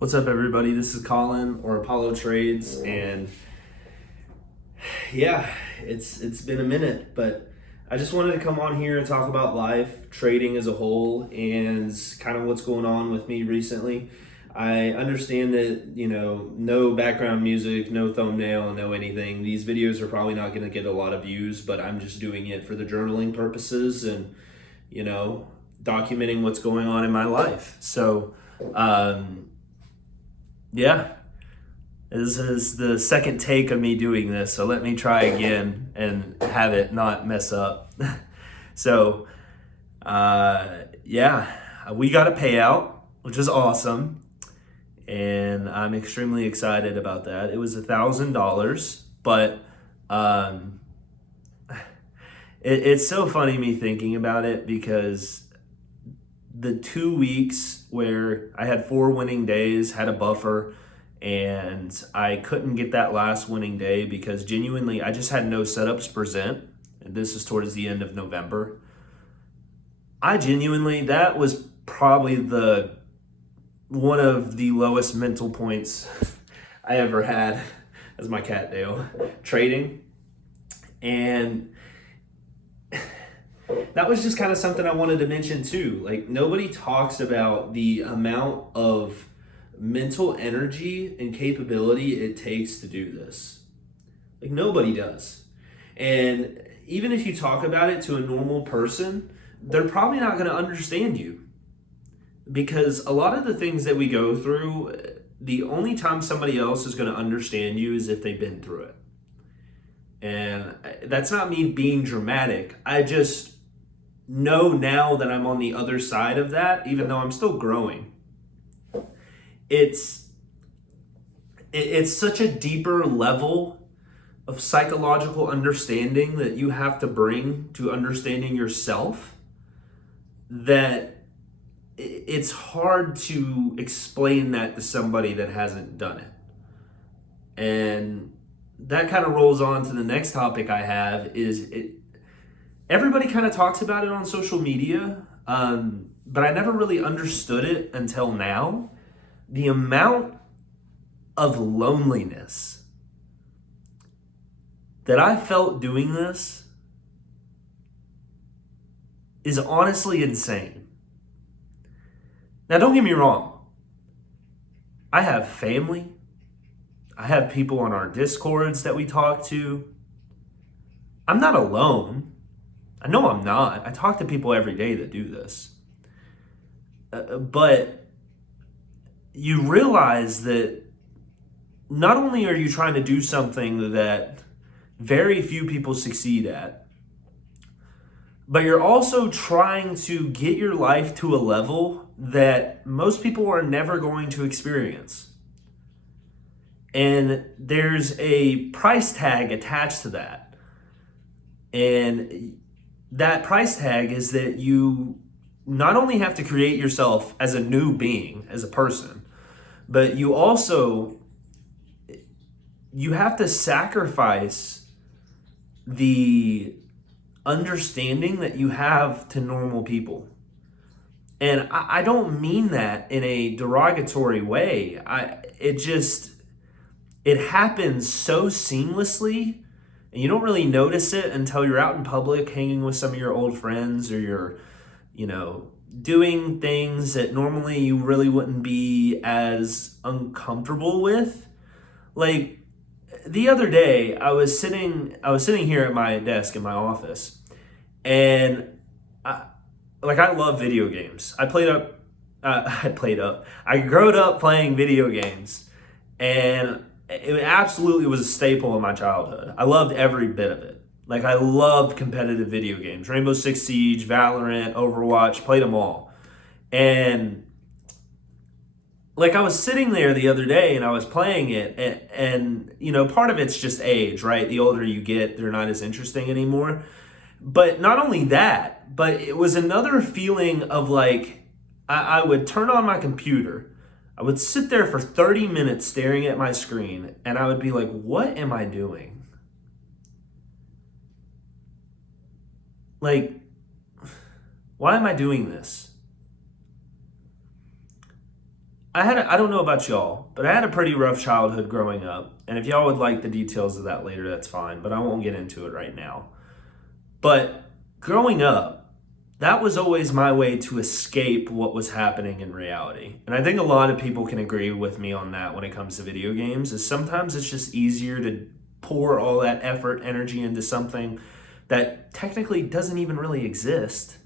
What's up, everybody? This is Colin or Apollo Trades, and yeah, it's been a minute, but I just wanted to come on here and talk about life, trading as a whole, and kind of what's going on with me recently. I understand that, no background music, no thumbnail, no anything. These videos are probably not going to get a lot of views, but I'm just doing it for the journaling purposes and, you know, documenting what's going on in my life. So, yeah, this is the second take of me doing this, so let me try again and have it not mess up. So, yeah, we got a payout, which is awesome, and I'm extremely excited about that. It was $1,000, but um, it's so funny me thinking about it because the 2 weeks where I had 4 winning days, had a buffer, and I couldn't get that last winning day because genuinely I just had no setups present. And this is towards the end of November. That was probably the one of the lowest mental points I ever had, as my cat Dale, trading. And that was just kind of something I wanted to mention too. Like, nobody talks about the amount of mental energy and capability it takes to do this. Like, nobody does. And even if you talk about it to a normal person, they're probably not going to understand you. Because a lot of the things that we go through, the only time somebody else is going to understand you is if they've been through it. And that's not me being dramatic. I just know now that I'm on the other side of that, even though I'm still growing. It's such a deeper level of psychological understanding that you have to bring to understanding yourself that it's hard to explain that to somebody that hasn't done it. And that kind of rolls on to the next topic I have everybody kind of talks about it on social media, but I never really understood it until now. The amount of loneliness that I felt doing this is honestly insane. Now, don't get me wrong. I have family. I have people on our Discords that we talk to. I'm not alone. I know I'm not. I talk to people every day that do this. But you realize that not only are you trying to do something that very few people succeed at, but you're also trying to get your life to a level that most people are never going to experience. And there's a price tag attached to that. And that price tag is that you not only have to create yourself as a new being, as a person, but you have to sacrifice the understanding that you have to normal people. And I don't mean that in a derogatory way. It happens so seamlessly, and you don't really notice it until you're out in public hanging with some of your old friends, or you're, doing things that normally you really wouldn't be as uncomfortable with. Like, the other day, I was sitting here at my desk in my office, and I love video games. I grew up playing video games, and it absolutely was a staple of my childhood. I loved every bit of it. Like, I loved competitive video games. Rainbow Six Siege, Valorant, Overwatch, played them all. And like, I was sitting there the other day and I was playing it, and part of it's just age, right? The older you get, they're not as interesting anymore. But not only that, but it was another feeling of like, I would turn on my computer, I would sit there for 30 minutes staring at my screen, and I would be like, what am I doing? Like, why am I doing this? I don't know about y'all, but I had a pretty rough childhood growing up. And if y'all would like the details of that later, that's fine, but I won't get into it right now. But growing up, that was always my way to escape what was happening in reality. And I think a lot of people can agree with me on that when it comes to video games, is sometimes it's just easier to pour all that effort, energy into something that technically doesn't even really exist.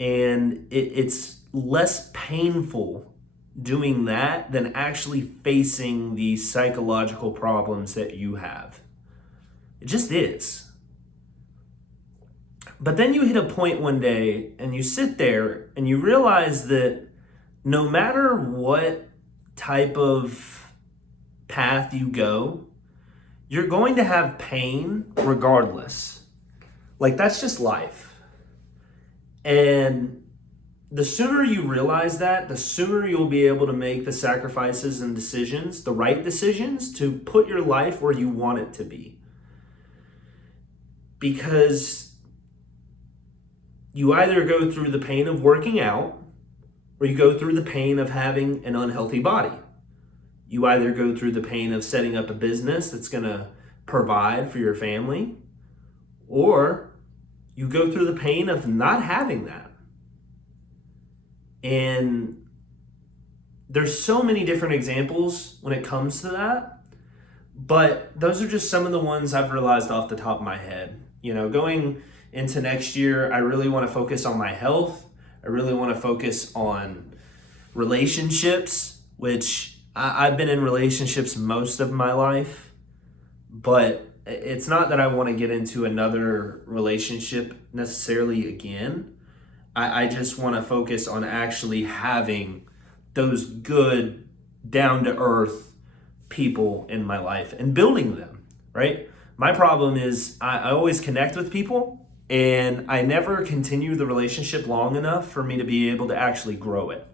And it's less painful doing that than actually facing the psychological problems that you have. It just is. But then you hit a point one day and you sit there and you realize that no matter what type of path you go, you're going to have pain regardless. Like, that's just life. And the sooner you realize that, the sooner you'll be able to make the sacrifices and decisions, the right decisions, to put your life where you want it to be. Because you either go through the pain of working out, or you go through the pain of having an unhealthy body. You either go through the pain of setting up a business that's going to provide for your family, or you go through the pain of not having that. And there's so many different examples when it comes to that, but those are just some of the ones I've realized off the top of my head. You know, going into next year, I really want to focus on my health. I really want to focus on relationships, which I've been in relationships most of my life, but it's not that I want to get into another relationship necessarily again. I just want to focus on actually having those good, down-to-earth people in my life and building them, right? My problem is I always connect with people and I never continue the relationship long enough for me to be able to actually grow it.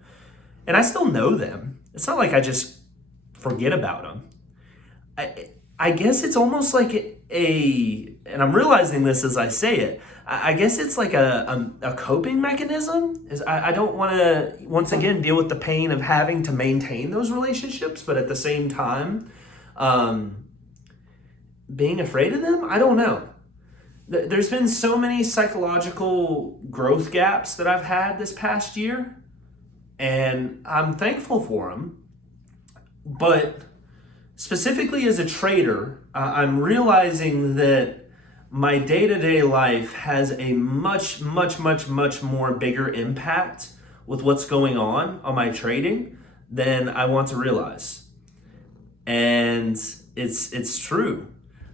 And I still know them. It's not like I just forget about them. I guess it's almost like and I'm realizing this as I say it, I guess it's like a coping mechanism. Is I don't want to, once again, deal with the pain of having to maintain those relationships, but at the same time, being afraid of them? I don't know. There's been so many psychological growth gaps that I've had this past year, and I'm thankful for them. But specifically as a trader, I'm realizing that my day-to-day life has a much more bigger impact with what's going on my trading than I want to realize. And it's true.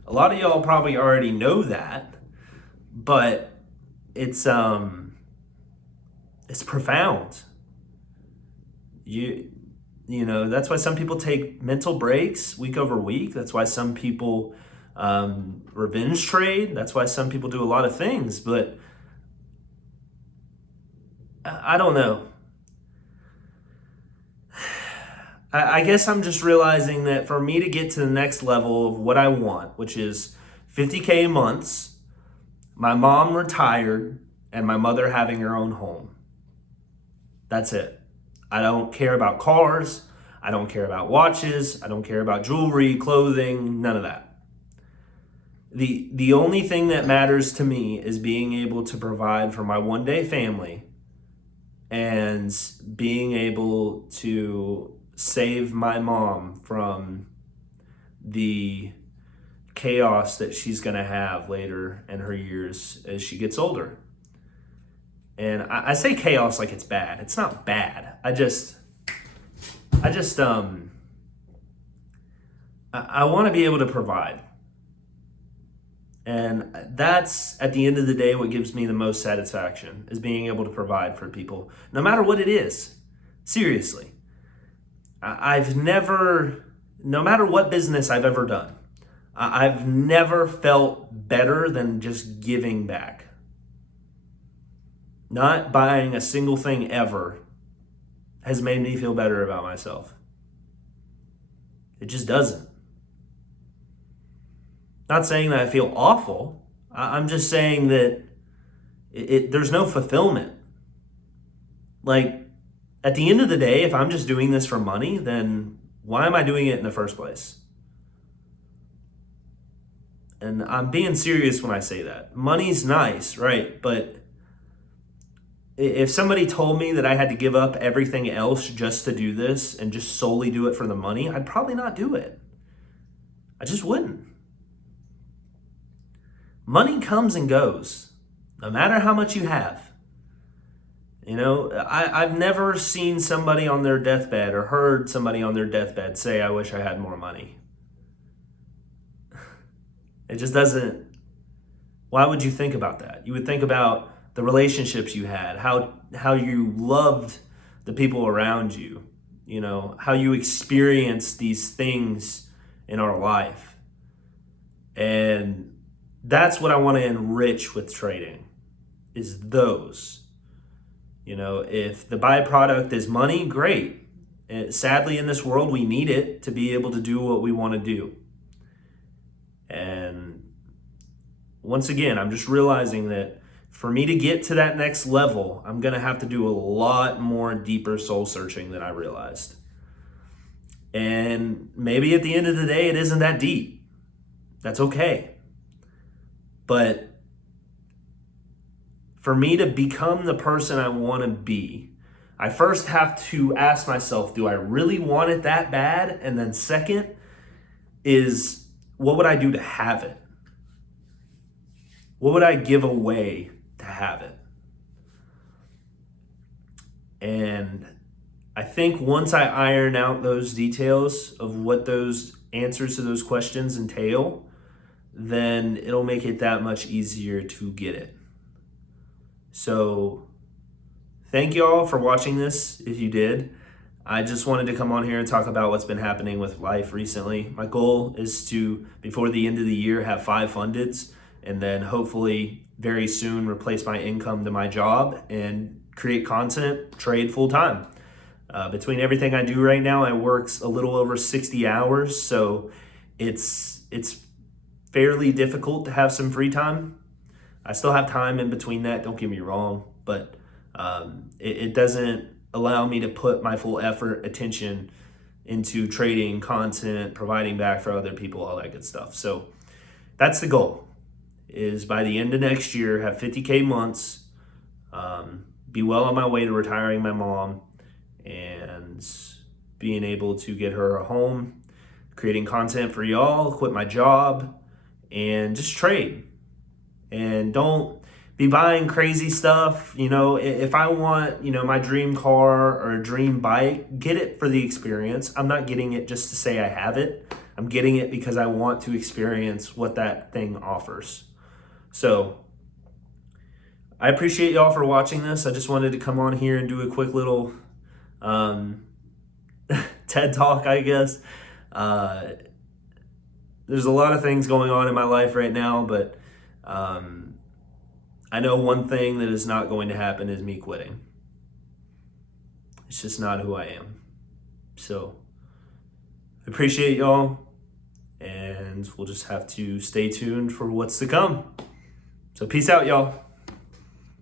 A lot of y'all probably already know that, but it's profound. You know, that's why some people take mental breaks week over week. That's why some people revenge trade. That's why some people do a lot of things, but I don't know. I guess I'm just realizing that for me to get to the next level of what I want, which is $50K a month, my mom retired, and my mother having her own home. That's it. I don't care about cars. I don't care about watches. I don't care about jewelry, clothing, none of that. The only thing that matters to me is being able to provide for my one-day family and being able to save my mom from the chaos that she's going to have later in her years as she gets older. And I say chaos like it's bad. It's not bad. I want to be able to provide. And that's, at the end of the day, what gives me the most satisfaction, is being able to provide for people, no matter what it is. Seriously. No matter what business I've ever done, I've never felt better than just giving back. Not buying a single thing ever has made me feel better about myself. It just doesn't. Not saying that I feel awful. I'm just saying that there's no fulfillment. Like, at the end of the day, if I'm just doing this for money, then why am I doing it in the first place? And I'm being serious when I say that. Money's nice, right? But if somebody told me that I had to give up everything else just to do this and just solely do it for the money, I'd probably not do it. I just wouldn't. Money comes and goes, no matter how much you have. You know, I've never seen somebody on their deathbed or heard somebody on their deathbed say, I wish I had more money. It just doesn't. Why would you think about that? You would think about the relationships you had, how you loved the people around you, you know, how you experienced these things in our life. And that's what I want to enrich with trading, is those. You know, if the byproduct is money, great. Sadly, in this world, we need it to be able to do what we want to do. And once again, I'm just realizing that for me to get to that next level, I'm going to have to do a lot more deeper soul searching than I realized. And maybe at the end of the day, it isn't that deep. That's okay. But for me to become the person I want to be, I first have to ask myself, do I really want it that bad? And then second is, what would I do to have it? What would I give away to have it? And I think once I iron out those details of what those answers to those questions entail, then it'll make it that much easier to get it. So thank you all for watching this, if you did. I just wanted to come on here and talk about what's been happening with life recently. My goal is to, before the end of the year, have 5 fundeds, and then hopefully very soon replace my income to my job and create content, trade full time. Between everything I do right now, I work a little over 60 hours, so it's fairly difficult to have some free time. I still have time in between that, don't get me wrong, but it doesn't allow me to put my full effort, attention into trading, content, providing back for other people, all that good stuff. So that's the goal, is by the end of next year, have 50K months, be well on my way to retiring my mom and being able to get her a home, creating content for y'all, quit my job, and just trade. And don't be buying crazy stuff. You know, if I want, you know, my dream car or a dream bike, get it for the experience. I'm not getting it just to say I have it. I'm getting it because I want to experience what that thing offers. So I appreciate y'all for watching this. I just wanted to come on here and do a quick little TED Talk, I guess. There's a lot of things going on in my life right now, but I know one thing that is not going to happen is me quitting. It's just not who I am. So I appreciate y'all, and we'll just have to stay tuned for what's to come. So peace out, y'all.